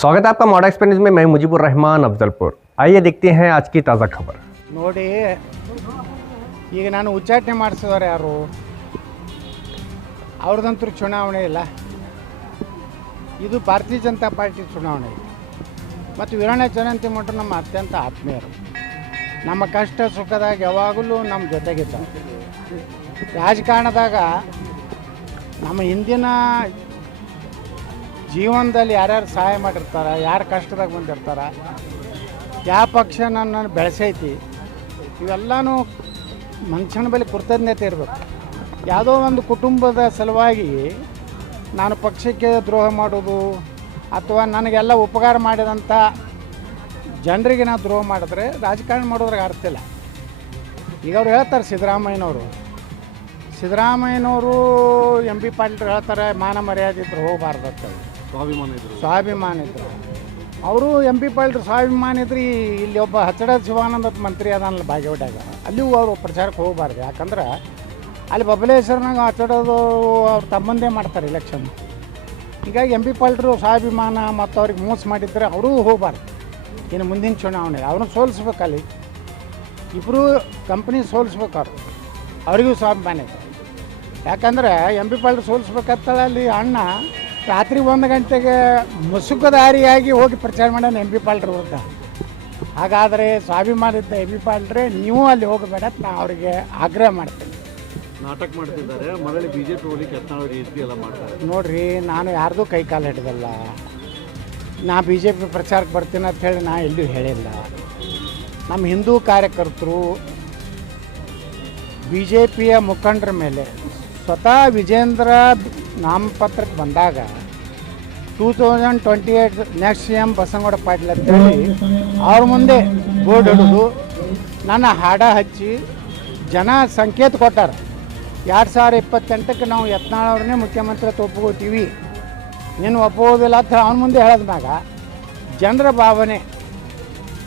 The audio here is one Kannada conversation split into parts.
स्वागत है आपका मॉडर्न एक्सपीरियंस में। मैं मुजीबुर रहमान अफजलपुर। आइए देखते हैं आज की ताज़ा खबर। ನೋಡಿ ಈಗ ನಾನು ಉಚ್ಚಾಟನೆ ಮಾಡಿಸಿದವರು ಯಾರು? ಅವ್ರದಂತೂ ಚುನಾವಣೆ ಇಲ್ಲ. ಇದು ಭಾರತೀಯ ಜನತಾ ಪಾರ್ಟಿ ಚುನಾವಣೆ ಮತ್ತು ವೀರಣ್ಣ ಚರಂತಿಮಠರು ನಮ್ಮ ಅತ್ಯಂತ ಆತ್ಮೀಯರು. ನಮ್ಮ ಕಷ್ಟ ಸುಖದಾಗ ಯಾವಾಗಲೂ ನಮ್ಮ ಜೊತೆಗಿದ್ದಾರೆ. ರಾಜಕಾರಣದಾಗ ನಮ್ಮ ಹಿಂದಿನ ಜೀವನದಲ್ಲಿ ಯಾರ್ಯಾರು ಸಹಾಯ ಮಾಡಿರ್ತಾರೆ, ಯಾರು ಕಷ್ಟದಾಗ ಬಂದಿರ್ತಾರೆ, ಯಾವ ಪಕ್ಷ ನನ್ನನ್ನು ಬೆಳೆಸೈತಿ, ಇವೆಲ್ಲನೂ ಮನುಷ್ಯನ ಬಳಿ ಕೃತಜ್ಞತೆ ಇರಬೇಕು. ಯಾವುದೋ ಒಂದು ಕುಟುಂಬದ ಸಲುವಾಗಿ ನಾನು ಪಕ್ಷಕ್ಕೆ ದ್ರೋಹ ಮಾಡೋದು ಅಥವಾ ನನಗೆಲ್ಲ ಉಪಕಾರ ಮಾಡಿದಂಥ ಜನರಿಗೆ ನಾನು ದ್ರೋಹ ಮಾಡಿದ್ರೆ ರಾಜಕಾರಣ ಮಾಡೋದ್ರಾಗ ಅರ್ಥ ಇಲ್ಲ. ಈಗ ಅವ್ರು ಹೇಳ್ತಾರೆ ಸಿದ್ದರಾಮಯ್ಯನವರು ಎಂ ಬಿ ಪಾಟೀಲ್ ಹೇಳ್ತಾರೆ ಮಾನ ಮರ್ಯಾದೆ ಇದ್ರು ಹೋಗಬಾರ್ದು ಅಂತ. ಸ್ವಾಭಿಮಾನ ಇದ್ರು ಅವರು ಎಂ ಪಿ ಪಾಟೀಲ್ ಸ್ವಾಭಿಮಾನ ಇದ್ರಿ. ಇಲ್ಲಿ ಒಬ್ಬ ಹಚ್ಚಡ ಶಿವಾನಂದ ಮಂತ್ರಿ ಅದಾನಲ್ಲ ಬಾಗೇವಾಡ್ಯಾಗ, ಅಲ್ಲಿಯೂ ಅವರು ಪ್ರಚಾರಕ್ಕೆ ಹೋಗಬಾರ್ದು. ಯಾಕಂದ್ರೆ ಅಲ್ಲಿ ಬಬಲೇಶ್ವರನಾಗ ಹಚ್ಚಡೋದು ಅವ್ರು ತಮ್ಮಂದೇ ಮಾಡ್ತಾರೆ ಎಲೆಕ್ಷನ್. ಹೀಗಾಗಿ ಎಂ ಪಿ ಪಾಟೀಲ್ರು ಸ್ವಾಭಿಮಾನ ಮತ್ತು ಅವ್ರಿಗೆ ಮೋಸ ಮಾಡಿದ್ರೆ ಅವರೂ ಹೋಗಬಾರ್ದು. ಇನ್ನು ಮುಂದಿನ ಚುನಾವಣೆ ಅವ್ರನ್ನ ಸೋಲಿಸ್ಬೇಕಲ್ಲಿ, ಇಬ್ಬರು ಕಂಪ್ನಿ ಸೋಲಿಸ್ಬೇಕು. ಅವ್ರಿಗೂ ಸ್ವಾಭಿಮಾನ ಇದೆ. ಯಾಕಂದ್ರೆ ಎಂ ಪಿ ಪಾಟೀಲ್ ಸೋಲಿಸ್ಬೇಕಂತೇಳಿ ಅಲ್ಲಿ ಅಣ್ಣ ರಾತ್ರಿ 1 ಗಂಟೆಗೆ ಮುಸುಕದಾರಿಯಾಗಿ ಹೋಗಿ ಪ್ರಚಾರ ಮಾಡೋಣ ಎಂ ಪಿ ಪಾಟೀಲ್ ವಿರುದ್ಧ. ಹಾಗಾದರೆ ಸ್ವಾಭಿಮಾನಿದ್ದ ಎಂ ಪಿ ಪಾಟೀಲ್ರೆ ನೀವು ಅಲ್ಲಿ ಹೋಗಬೇಡ ಅಂತ ನಾನು ಅವರಿಗೆ ಆಗ್ರಹ ಮಾಡ್ತೀನಿ. ನಾಟಕ ಮಾಡ್ತಿದ್ದಾರೆ, ಮರಳಿ ಬಿಜೆಪಿ ಹೋಗಿ ಯತ್ನಾಳ್ ರೀತಿ ಎಲ್ಲ ಮಾಡ್ತಾರೆ. ನೋಡ್ರಿ, ನಾನು ಯಾರ್ದು ಕೈ ಕಾಲು ಹಿಡಿದಲ್ಲ. ನಾ ಬಿ ಜೆ ಪಿ ಪ್ರಚಾರಕ್ಕೆ ಬರ್ತೀನಿ ಅಂತ ಹೇಳಿ ನಾ ಎಲ್ಲೂ ಹೇಳಿಲ್ಲ. ನಮ್ಮ ಹಿಂದೂ ಕಾರ್ಯಕರ್ತರು ಬಿ ಜೆ ಪಿಯ ಮುಖಂಡರ ಮೇಲೆ ಸ್ವತಃ ವಿಜೇಂದ್ರ ನಾಮಪತ್ರಕ್ಕೆ ಬಂದಾಗ 2028 next C M Basanagouda Patil ಅಂತೇಳಿ ಅವ್ರ ಮುಂದೆ ಬೋರ್ಡ್ ಹಿಡಿದು ನನ್ನ ಹಾಡ ಹಚ್ಚಿ ಜನ ಸಂಕೇತ ಕೊಟ್ಟಾರ. 2028ಕ್ಕೆ ನಾವು ಯತ್ನಾಳ್ ಅವ್ರನ್ನೇ ಮುಖ್ಯಮಂತ್ರಿ ಒಪ್ಕೋತೀವಿ, ನೀನು ಒಪ್ಪೋದಿಲ್ಲ ಅಂತ ಅವನ ಮುಂದೆ ಹೇಳೋದ್ಮ್ಯಾಗ ಜನರ ಭಾವನೆ,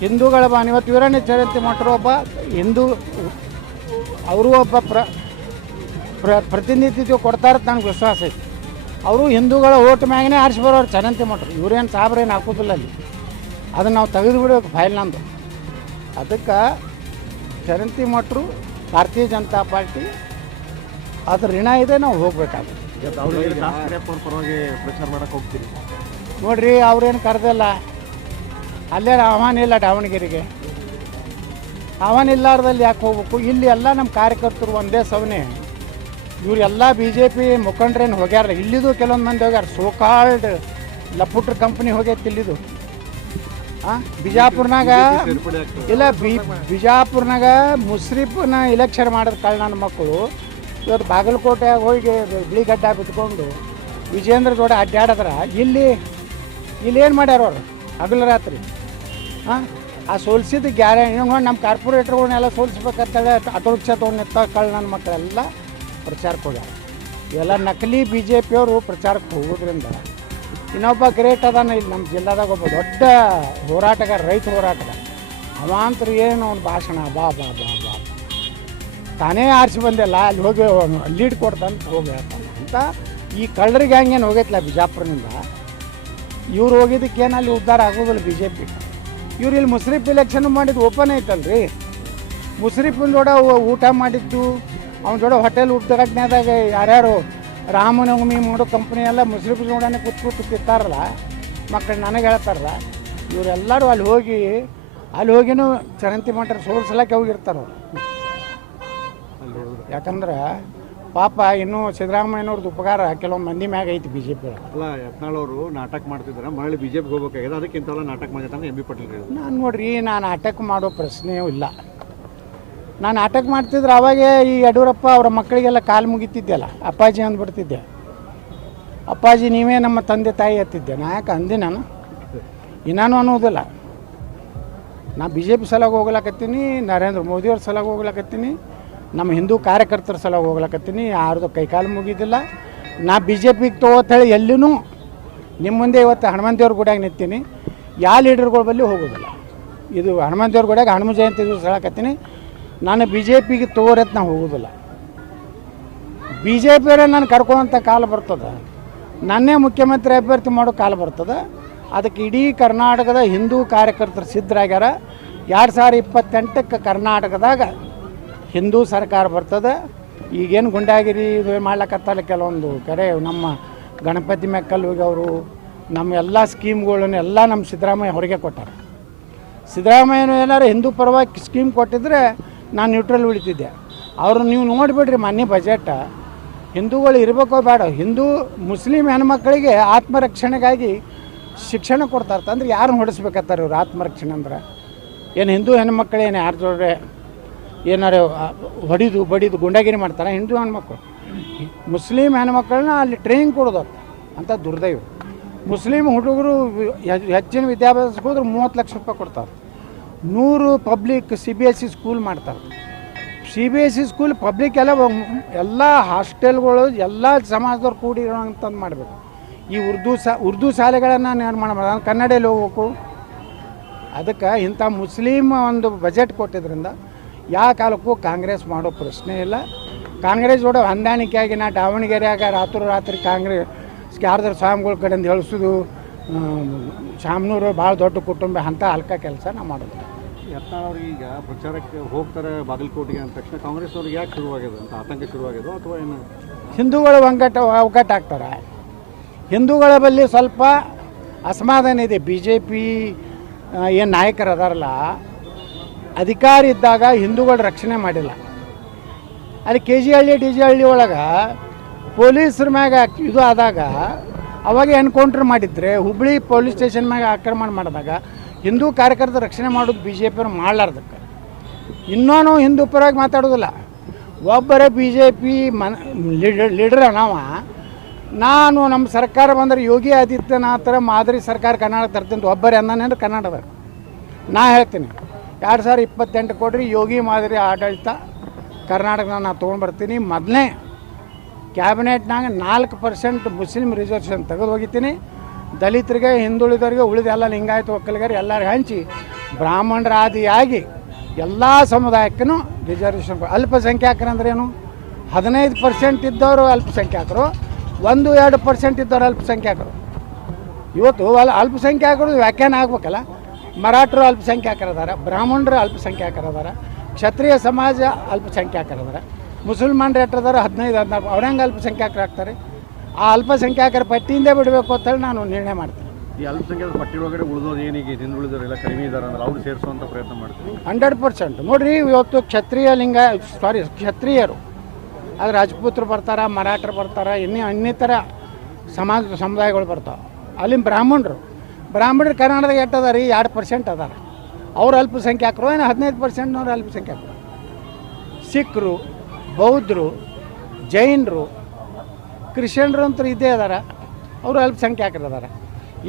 ಹಿಂದೂಗಳ ಭಾವನೆ. ಇವತ್ತು ವೀರಣ್ಣ ಚರಂತಿಮಠರು ಒಬ್ಬ ಹಿಂದೂ, ಅವರು ಒಬ್ಬ ಪ್ರತಿನಿಧಿತ್ವ ಕೊಡ್ತಾರೆ ನನಗೆ ವಿಶ್ವಾಸ ಐತಿ. ಅವರು ಹಿಂದೂಗಳ ಓಟ್ ಮ್ಯಾಗನೇ ಆರಿಸಿ ಬರೋರು ಚರಂತಿಮಠರು. ಇವರೇನು ಸಾಬ್ರೇನು ಹಾಕೋದಿಲ್ಲ ಅಲ್ಲಿ. ಅದನ್ನು ನಾವು ತೆಗೆದು ಬಿಡಬೇಕು ಫೈಲ್ ನಂದು. ಅದಕ್ಕೆ ಚರಂತಿಮಠರು ಭಾರತೀಯ ಜನತಾ ಪಾರ್ಟಿ ಅದ್ರ ಋಣ ಇದೆ, ನಾವು ಹೋಗ್ಬೇಕಾಗುತ್ತೆ. ಪರವಾಗಿ ಪ್ರಚಾರ ಮಾಡಕ್ಕೆ ಹೋಗ್ತೀರಿ ನೋಡ್ರಿ, ಅವ್ರೇನು ಕರೆದಿಲ್ಲ. ಅಲ್ಲೇ ಆಹ್ವಾನ ಇಲ್ಲ ದಾವಣಗೆರೆಗೆ. ಆಹ್ವಾನ ಇಲ್ಲಾರ್ದಲ್ಲಿ ಯಾಕೆ ಹೋಗ್ಬೇಕು? ಇಲ್ಲಿ ಎಲ್ಲ ನಮ್ಮ ಕಾರ್ಯಕರ್ತರು ಒಂದೇ ಸವನೆ. ಇವರೆಲ್ಲ ಬಿ ಜೆ ಪಿ ಮುಖಂಡ್ರೇನು ಹೋಗ್ಯಾರ. ಇಲ್ಲಿದು ಕೆಲವೊಂದು ಮಂದಿ ಹೋಗ್ಯಾರ. ಸೋಕಾಲ್ಡ್ ಲಪುಟ್ರ ಕಂಪ್ನಿ ಹೋಗೈತಿ ಇಲ್ಲಿದು. ಬಿಜಾಪುರ್ನಾಗ ಇಲ್ಲ, ಬಿಜಾಪುರ್ನಾಗ ಮುಸ್ರಿಫ್ನ ಇಲೆಕ್ಷನ್ ಮಾಡಿದ ಕಾರಣ ನನ್ನ ಮಕ್ಕಳು ಇವತ್ತು ಬಾಗಲಕೋಟೆಯಾಗ ಹೋಗಿ ಬಿಳಿಗಡ್ಡ ಬಿಟ್ಕೊಂಡು ವಿಜೇಂದ್ರ ಜೋಡ ಅಡ್ಡಾಡಿದ್ರೆ ಇಲ್ಲೇನು ಮಾಡ್ಯಾರ ಅವರು ಹಗಲು ರಾತ್ರಿ. ಆ ಸೋಲಿಸಿದ ಗ್ಯಾರಂಟಿ ನೋಡಿ ನಮ್ಮ ಕಾರ್ಪೊರೇಟರ್ಗಳನ್ನೆಲ್ಲ ಸೋಲಿಸ್ಬೇಕಂತೇಳಿ ಆಟೋ ರಿಕ್ಷಾ ತೊಗೊಂಡು ನಿಂತ ಕಳ್ಳ ನನ್ನ ಮಕ್ಕಳೆಲ್ಲ ಪ್ರಚಾರಕ್ಕೆ ಹೋಗ್ಯಾರ. ಇವೆಲ್ಲ ನಕಲಿ ಬಿ ಜೆ ಪಿಯವರು ಪ್ರಚಾರಕ್ಕೆ ಹೋಗೋದ್ರಿಂದ. ಇನ್ನೊಬ್ಬ ಗ್ರೇಟ್ ಅದಾನ ಇಲ್ಲಿ ನಮ್ಮ ಜಿಲ್ಲಾದಾಗ, ಒಬ್ಬ ದೊಡ್ಡ ಹೋರಾಟಗಾರ, ರೈತ ಹೋರಾಟಗಾರ. ಅವಾಂತರ ಏನು ಅವ್ನ ಭಾಷಣ ಬಾ ಬಾ ಬಾ ಬಾ ತಾನೇ ಆರಿಸಿ ಬಂದಿಲ್ಲ, ಅಲ್ಲಿ ಹೋಗಿ ಲೀಡ್ ಕೊಡ್ತಾನೆ ಹೋಗಿ ಹೇಳ್ತಾನೆ ಅಂತ. ಈ ಕಳ್ಳರಿಗೆ ಹಂಗೇನು ಹೋಗೈತಿಲ್ಲ ಬಿಜಾಪುರನಿಂದ. ಇವ್ರು ಹೋಗಿದ್ದಕ್ಕೇನು ಅಲ್ಲಿ ಉದ್ಧಾರ ಆಗೋದಿಲ್ಲ ಬಿ ಜೆ ಪಿ. ಇವ್ರು ಇಲ್ಲಿ ಮುಸ್ರಿಫ್ ಇಲೆಕ್ಷನ್ ಮಾಡಿದ್ದು ಓಪನ್ ಐತಲ್ರಿ. ಮುಸ್ರಿಫಿನ ಜೋಡ ಊಟ ಮಾಡಿದ್ದು, ಅವನ ಜೋಡ ಹೋಟೆಲ್ ಉದ್ಘಾಟನೆದಾಗ ಯಾರ್ಯಾರು ರಾಮನವಮಿ ಮಾಡೋ ಕಂಪ್ನಿ ಎಲ್ಲ ಮುಸ್ರಿಫ್ ಜೋಡನೆ ಕೂತ್ಕೂತು ತಿಂತಾರಲ್ಲ ಮಕ್ಕಳು, ನನಗೆ ಹೇಳ್ತಾರಲ್ಲ. ಇವರೆಲ್ಲರೂ ಅಲ್ಲಿ ಹೋಗಿನೂ ಚರಂತಿಮಠರು ಸೋಲ್ಸಲಕ್ಕೆ ಹೋಗಿರ್ತಾರೆ ಅವರು. ಯಾಕಂದ್ರೆ ಪಾಪ ಇನ್ನೂ ಸಿದ್ದರಾಮಯ್ಯನವ್ರದ್ದು ಉಪಕಾರ ಕೆಲವೊಂದು ಮಂದಿ ಮ್ಯಾಗ ಐತಿ ಬಿ ಜೆ ಪಿ. ಅಲ್ಲ, ಯತ್ನಾಳ್ ಅವರು ನಾಟಕ ಮಾಡ್ತಿದ್ದಾರೆ, ಮರಳಿ ಬಿಜೆಪಿಗೆ ಹೋಗ್ಬೇಕಾಗಿದೆ, ಅದಕ್ಕಿಂತಲ್ಲ ನಾಟಕ ಮಾಡಿರ್ತಾನೆ ಎಂ ಬಿ ಪಾಟೀಲ್ ಹೇಳಿದ್ರು. ನಾನು ನೋಡ್ರಿ, ನಾನು ನಾಟಕ ಮಾಡೋ ಪ್ರಶ್ನೆಯೂ ಇಲ್ಲ. ನಾನು ನಾಟಕ ಮಾಡ್ತಿದ್ರೆ ಅವಾಗೇ ಈ ಯಡಿಯೂರಪ್ಪ ಅವರ ಮಕ್ಕಳಿಗೆಲ್ಲ ಕಾಲು ಮುಗಿತಿದ್ದೆಲ್ಲ, ಅಪ್ಪಾಜಿ ಅಂದ್ಬಿಡ್ತಿದ್ದೆ. ಅಪ್ಪಾಜಿ ನೀವೇ ನಮ್ಮ ತಂದೆ ತಾಯಿ ಎತ್ತಿದ್ದೆ. ನಾ ಯಾಕೆ ಅಂದೆ? ನಾನು ಇನ್ನೂ ಅನ್ನೋದಿಲ್ಲ. ನಾ ಬಿ ಜೆ ಪಿ ಸಲುವಾಗಿ ಹೋಗ್ಲಕತ್ತೀನಿ, ನರೇಂದ್ರ ಮೋದಿಯವ್ರ ಸಲುವಾಗಿ ಹೋಗ್ಲಕತ್ತೀನಿ, ನಮ್ಮ ಹಿಂದೂ ಕಾರ್ಯಕರ್ತರ ಸಲುವಾಗಿ ಹೋಗ್ಲಕತ್ತೀನಿ. ಯಾರ್ದು ಕೈಕಾಲು ಮುಗಿದಿಲ್ಲ. ನಾ ಬಿ ಜೆ ಪಿಗೆ ತಗೋತೇಳಿ ಎಲ್ಲಿನೂ ನಿಮ್ಮ ಮುಂದೆ ಇವತ್ತು ಹನುಮಂತೇವ್ರ ಗುಡಿಯಾಗ ನಿಂತೀನಿ. ಯಾವ ಲೀಡರ್ಗಳ ಬಳಿ ಹೋಗೋದಿಲ್ಲ. ಇದು ಹನುಮಂತೇವ್ರ ಗುಡಿಯಾಗ ಹನುಮ ಜಯಂತಿ ದಿವಸ ಹೇಳಕತ್ತೀನಿ. ನಾನು ಬಿ ಜೆ ಪಿಗೆ ತಗೋರತ್ ನಾವು ಹೋಗೋದಿಲ್ಲ. ಬಿ ಜೆ ಪಿಯವರೇ ನಾನು ಕರ್ಕೊಳ್ಳೋಂಥ ಕಾಲ ಬರ್ತದೆ. ನನ್ನೇ ಮುಖ್ಯಮಂತ್ರಿ ಅಭ್ಯರ್ಥಿ ಮಾಡೋ ಕಾಲ ಬರ್ತದೆ. ಅದಕ್ಕೆ ಇಡೀ ಕರ್ನಾಟಕದ ಹಿಂದೂ ಕಾರ್ಯಕರ್ತರು ಸಿದ್ಧರಾಗ್ಯಾರ. 2028ಕ್ಕೆ ಕರ್ನಾಟಕದಾಗ ಹಿಂದೂ ಸರ್ಕಾರ ಬರ್ತದೆ. ಈಗೇನು ಗುಂಡಾಗಿರಿ ಇದು ಮಾಡ್ಲಕತ್ತಲ್ಲ ಕೆಲವೊಂದು ಕರೆ ನಮ್ಮ ಗಣಪತಿ ಮೆಕ್ಕಲ್ವಿಗೆ ಅವರು ನಮ್ಮ ಎಲ್ಲ ಸ್ಕೀಮ್ಗಳನ್ನು ಎಲ್ಲ ನಮ್ಮ ಸಿದ್ದರಾಮಯ್ಯ ಹೊರಗೆ ಕೊಟ್ಟಾರೆ. ಸಿದ್ದರಾಮಯ್ಯನು ಏನಾರು ಹಿಂದೂ ಪರವಾಗಿ ಸ್ಕೀಮ್ ಕೊಟ್ಟಿದ್ರೆ ನಾನು ನ್ಯೂಟ್ರಲ್ ಉಳಿತಿದ್ದೆ. ಅವರು ನೀವು ನೋಡಿಬಿಡ್ರಿ ಮೊನ್ನೆ ಬಜೆಟ್, ಹಿಂದೂಗಳು ಇರಬೇಕೋ ಬೇಡ, ಹಿಂದೂ ಮುಸ್ಲಿಂ ಹೆಣ್ಮಕ್ಳಿಗೆ ಆತ್ಮರಕ್ಷಣೆಗಾಗಿ ಶಿಕ್ಷಣ ಕೊಡ್ತಾರೆ. ಅಂದ್ರೆ ಯಾರನ್ನ ಹೊಡಿಸ್ಬೇಕತ್ತಾರೆ ಇವ್ರು ಆತ್ಮರಕ್ಷಣೆ ಅಂದ್ರೆ? ಏನು ಹಿಂದೂ ಹೆಣ್ಮಕ್ಳೇನು ಯಾರ ಜೋಡ್ರೆ ಏನಾರು ಹೊಡಿದು ಬಡಿದು ಗುಂಡಾಗಿರಿ ಮಾಡ್ತಾರೆ ಹಿಂದೂ ಹೆಣ್ಮಕ್ಳು? ಮುಸ್ಲಿಂ ಹೆಣ್ಮಕ್ಳನ್ನ ಅಲ್ಲಿ ಟ್ರೈನಿಂಗ್ ಕೊಡೋದು ಅಂತ ದುರ್ದೈವ. ಮುಸ್ಲಿಂ ಹುಡುಗರು ಹೆಚ್ಚಿನ ವಿದ್ಯಾಭ್ಯಾಸಕ್ಕೆ ಹೋದ್ರೆ 30 ಲಕ್ಷ ರೂಪಾಯಿ ಕೊಡ್ತಾರೆ. 100 ಪಬ್ಲಿಕ್ CBSE ಸ್ಕೂಲ್ ಮಾಡ್ತಾರೆ. CBSE ಸ್ಕೂಲ್ ಪಬ್ಲಿಕ್ ಎಲ್ಲ ಹಾಸ್ಟೆಲ್ಗಳು ಎಲ್ಲ ಸಮಾಜದವ್ರು ಕೂಡಿರೋಂಥದ್ದು ಮಾಡಬೇಕು. ಈ ಉರ್ದು ಶಾಲೆಗಳನ್ನು ನಿರ್ಮಾಣ ಮಾಡೋದು, ಕನ್ನಡದಲ್ಲಿ ಹೋಗ್ಬೇಕು. ಅದಕ್ಕೆ ಇಂಥ ಮುಸ್ಲಿಮ್ ಒಂದು ಬಜೆಟ್ ಕೊಟ್ಟಿದ್ದರಿಂದ ಯಾವ ಕಾಲಕ್ಕೂ ಕಾಂಗ್ರೆಸ್ ಮಾಡೋ ಪ್ರಶ್ನೆ ಇಲ್ಲ. ಕಾಂಗ್ರೆಸ್ ಜೋಡ ಹೊಂದಾಣಿಕೆಯಾಗಿ ನಾ ದಾವಣಗೆರೆಯಾಗ ರಾತ್ರಿ ಕಾಂಗ್ರೆಸ್ ಯಾರ್ದಾರು ಸ್ವಾಮಿಗಳ ಕಡೆಯಿಂದ ಹೇಳಿಸೋದು, ಶಾಮನೂರು ಭಾಳ ದೊಡ್ಡ ಕುಟುಂಬ ಅಂತ ಹಲ್ಕ ಕೆಲಸ ನಾವು ಮಾಡೋದು. ಯತ್ನಾಳ್ ಈಗ ಪ್ರಚಾರಕ್ಕೆ ಹೋಗ್ತಾರೆ ಬಾಗಲಕೋಟೆಗೆ ಅಂದ ತಕ್ಷಣ ಕಾಂಗ್ರೆಸ್ ಅವ್ರಿಗೆ ಯಾಕೆ ಶುರುವಾಗಿದೆ ಅಂತ ಆತಂಕ ಶುರುವಾಗಿದೆ ಅಥವಾ ಏನು? ಹಿಂದೂಗಳು ಒಗ್ಗಟ್ಟಾಗ್ತಾರೆ. ಹಿಂದೂಗಳ ಬಳಿ ಸ್ವಲ್ಪ ಅಸಮಾಧಾನ ಇದೆ. BJP ಏನು ನಾಯಕರು ಅದಾರಲ್ಲ, ಅಧಿಕಾರ ಇದ್ದಾಗ ಹಿಂದೂಗಳ ರಕ್ಷಣೆ ಮಾಡಿಲ್ಲ. ಅಲ್ಲಿ KG ಹಳ್ಳಿ DG ಹಳ್ಳಿ ಒಳಗೆ ಪೊಲೀಸ್ರ ಮ್ಯಾಗ ಇದು ಆದಾಗ ಅವಾಗ ಎನ್ಕೌಂಟ್ರ್ ಮಾಡಿದ್ರೆ, ಹುಬ್ಳಿ ಪೊಲೀಸ್ ಸ್ಟೇಷನ್ ಮ್ಯಾಗ ಆಕ್ರಮಣ ಮಾಡಿದಾಗ ಹಿಂದೂ ಕಾರ್ಯಕರ್ತರ ರಕ್ಷಣೆ ಮಾಡೋದು BJP ಅವ್ರು ಮಾಡಲಾರ್ದಕ್ಕೆ. ಇನ್ನೂ ಹಿಂದೂ ಪರವಾಗಿ ಮಾತಾಡೋದಿಲ್ಲ. ಒಬ್ಬರೇ BJP ಲೀಡರ್ ನಾವು, ನಾನು ನಮ್ಮ ಸರ್ಕಾರ ಬಂದರೆ ಯೋಗಿ ಆದಿತ್ಯನಾಥರ ಮಾದರಿ ಸರ್ಕಾರ ಕರ್ನಾಟಕ ತರ್ತೀನಿ ಒಬ್ಬರೇ ಅಂದಾನೇಂದ್ರೆ ಕರ್ನಾಟಕದಾಗ. ನಾ ಹೇಳ್ತೀನಿ 2028 ಕೊಡ್ರಿ ಯೋಗಿ ಮಾದರಿ ಆಡಳಿತ ಕರ್ನಾಟಕನ ನಾನು ತೊಗೊಂಡು ಬರ್ತೀನಿ. ಮೊದಲನೇ ಕ್ಯಾಬಿನೆಟ್ನಾಗ 4% ಮುಸ್ಲಿಂ ರಿಸರ್ವೇಷನ್ ತೆಗೆದು ಹೋಗಿತೀನಿ. ದಲಿತರಿಗೆ, ಹಿಂದುಳಿದವರಿಗೆ, ಉಳಿದೆಲ್ಲ ಲಿಂಗಾಯತ ಒಕ್ಕಲಿಗರು ಎಲ್ಲರಿಗೆ ಹಂಚಿ ಬ್ರಾಹ್ಮಣರ ಆದಿಯಾಗಿ ಎಲ್ಲ ಸಮುದಾಯಕ್ಕೂ ರಿಸರ್ವೇಷನ್. ಅಲ್ಪಸಂಖ್ಯಾತರಂದ್ರೇನು? 15% ಇದ್ದವರು ಅಲ್ಪಸಂಖ್ಯಾತರು, 1-2% ಇದ್ದವರು ಅಲ್ಪಸಂಖ್ಯಾತರು. ಇವತ್ತು ಅಲ್ಪಸಂಖ್ಯಾತರು ವ್ಯಾಖ್ಯಾನ ಆಗ್ಬೇಕಲ್ಲ. ಮರಾಠರು ಅಲ್ಪಸಂಖ್ಯಾತರದಾರ, ಬ್ರಾಹ್ಮಣರು ಅಲ್ಪಸಂಖ್ಯಾತರದಾರ, ಕ್ಷತ್ರಿಯ ಸಮಾಜ ಅಲ್ಪಸಂಖ್ಯಾತರದಾರ, ಮುಸಲ್ಮಾನರು ಎಟ್ಟದಾರ 15-14, ಅವ್ರಂಗೆ ಅಲ್ಪಸಂಖ್ಯಾತರು ಆಗ್ತಾರೆ. ಆ ಅಲ್ಪಸಂಖ್ಯಾತರ ಪಟ್ಟಿಯಿಂದ ಬಿಡಬೇಕು ಅಂತೇಳಿ ನಾನು ನಿರ್ಣಯ ಮಾಡ್ತೀನಿ. ಈ ಅಲ್ಪಸಂಖ್ಯಾತ ಪಟ್ಟಿ ಒಳಗಡೆ ಉಳಿದೋದು ಏನೀಗ ಹಿಂದುಳಿದವರೆಲ್ಲ ಕಡಿಮೆ ಇದ್ದಾರೆ ಅಂದ್ರೆ ಅವ್ರು ಸೇರಿಸುವಂಥ ಪ್ರಯತ್ನ ಮಾಡ್ತೀವಿ. 100% ನೋಡಿರಿ. ಇವತ್ತು ಕ್ಷತ್ರಿಯರು ಅದು ರಾಜಪೂತರು ಬರ್ತಾರೆ, ಮರಾಠರು ಬರ್ತಾರೆ, ಇನ್ನಿತರ ಸಮುದಾಯಗಳು ಬರ್ತಾವೆ. ಅಲ್ಲಿ ಬ್ರಾಹ್ಮಣರು ಕರ್ನಾಟಕದಾಗ ಎಷ್ಟು ಅದಾರ? 2% ಅದಾರ. ಅವ್ರು ಅಲ್ಪಸಂಖ್ಯಾತರು. ಏನು 15% ಅಲ್ಪಸಂಖ್ಯಾತರು. ಸಿಖ್ರು, ಬೌದ್ಧರು, ಜೈನರು, ಕ್ರಿಶ್ಚಿಯನ್ರು ಅಂತ ಇದ್ದೇ ಅದಾರ, ಅವರು ಅಲ್ಪಸಂಖ್ಯಾತರು ಅದಾರ.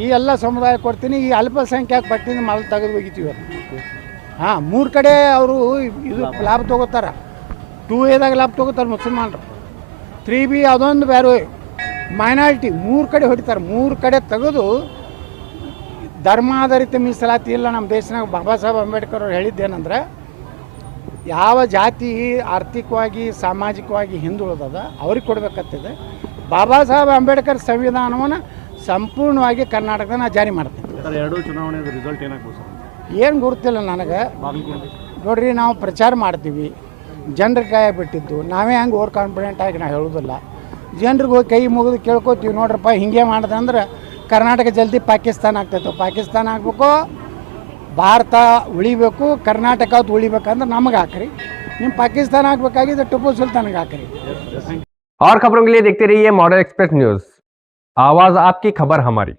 ಈ ಎಲ್ಲ ಸಮುದಾಯ ಕೊಡ್ತೀನಿ. ಈ ಅಲ್ಪಸಂಖ್ಯಾತ ಪಟ್ಟಿನ ಮೊದಲು ತೆಗೆದು ಹೋಗಿತೀವಿ. 3 ಕಡೆ ಅವರು ಇದು ಲಾಭ ತೊಗೋತಾರೆ. 2Aದಾಗ ಲಾಭ ತೊಗೋತಾರೆ ಮುಸಲ್ಮಾನರು. 3B ಅದೊಂದು ಬೇರೆ ಮೈನಾರಿಟಿ 3 ಕಡೆ ಹೊಡಿತಾರೆ. 3 ಕಡೆ ತೆಗೆದು ಧರ್ಮಾಧಾರಿತ ಮೀಸಲಾತಿ ಇಲ್ಲ ನಮ್ಮ ದೇಶನಾಗ. ಬಾಬಾ ಸಾಹೇಬ್ ಅಂಬೇಡ್ಕರ್ ಅವ್ರು ಹೇಳಿದ್ದೇನೆಂದ್ರೆ, ಯಾವ ಜಾತಿ ಆರ್ಥಿಕವಾಗಿ ಸಾಮಾಜಿಕವಾಗಿ ಹಿಂದುಳಿದದ ಅವ್ರಿಗೆ ಕೊಡಬೇಕಂತಿದೆ. ಬಾಬಾ ಸಾಹೇಬ್ ಅಂಬೇಡ್ಕರ್ ಸಂವಿಧಾನವನ್ನು ಸಂಪೂರ್ಣವಾಗಿ ಕರ್ನಾಟಕದ ನಾನು ಜಾರಿ ಮಾಡ್ತೀನಿ. ಎರಡೂ ಚುನಾವಣೆ ರಿಸಲ್ಟ್ ಏನಾಗ್ಬೋದು? ಏನು ಗೊತ್ತಿಲ್ಲ ನನಗೆ. ನೋಡ್ರಿ, ನಾವು ಪ್ರಚಾರ ಮಾಡ್ತೀವಿ, ಜನರ ಕೈ ಬಿಟ್ಟಿದ್ದು ನಾವೇ ಹಂಗೆ ಓವರ್ ಕಾನ್ಫಿಡೆಂಟ್ ಆಗಿ ನಾವು ಹೇಳೋದಿಲ್ಲ. ಜನರಿಗೆ ಹೋಗಿ ಕೈ ಮುಗಿದು ಕೇಳ್ಕೊತೀವಿ, ನೋಡ್ರಪ್ಪ ಹಿಂಗೆ ಮಾಡಿದೆ ಅಂದ್ರೆ ಕರ್ನಾಟಕ ಜಲ್ದಿ ಪಾಕಿಸ್ತಾನ ಆಗ್ತೈತೆ. ಪಾಕಿಸ್ತಾನ ಆಗಬೇಕು, ಭಾರತ ಉಳಿಬೇಕು, ಕರ್ನಾಟಕ ಉಳಿಬೇಕಂದ್ರೆ ನಮಗೆ ಹಾಕ್ರಿ. ನಿಮ್ಮ ಪಾಕಿಸ್ತಾನ ಆಗಬೇಕಾಗಿದ್ದು ಟಿಪ್ಪು ಸುಲ್ತಾನ್ಗೆ ಹಾಕ್ರಿ. और खबरों के लिए देखते रहिए मॉडर्न एक्सप्रेस न्यूज़। आवाज़ आपकी, खबर हमारी।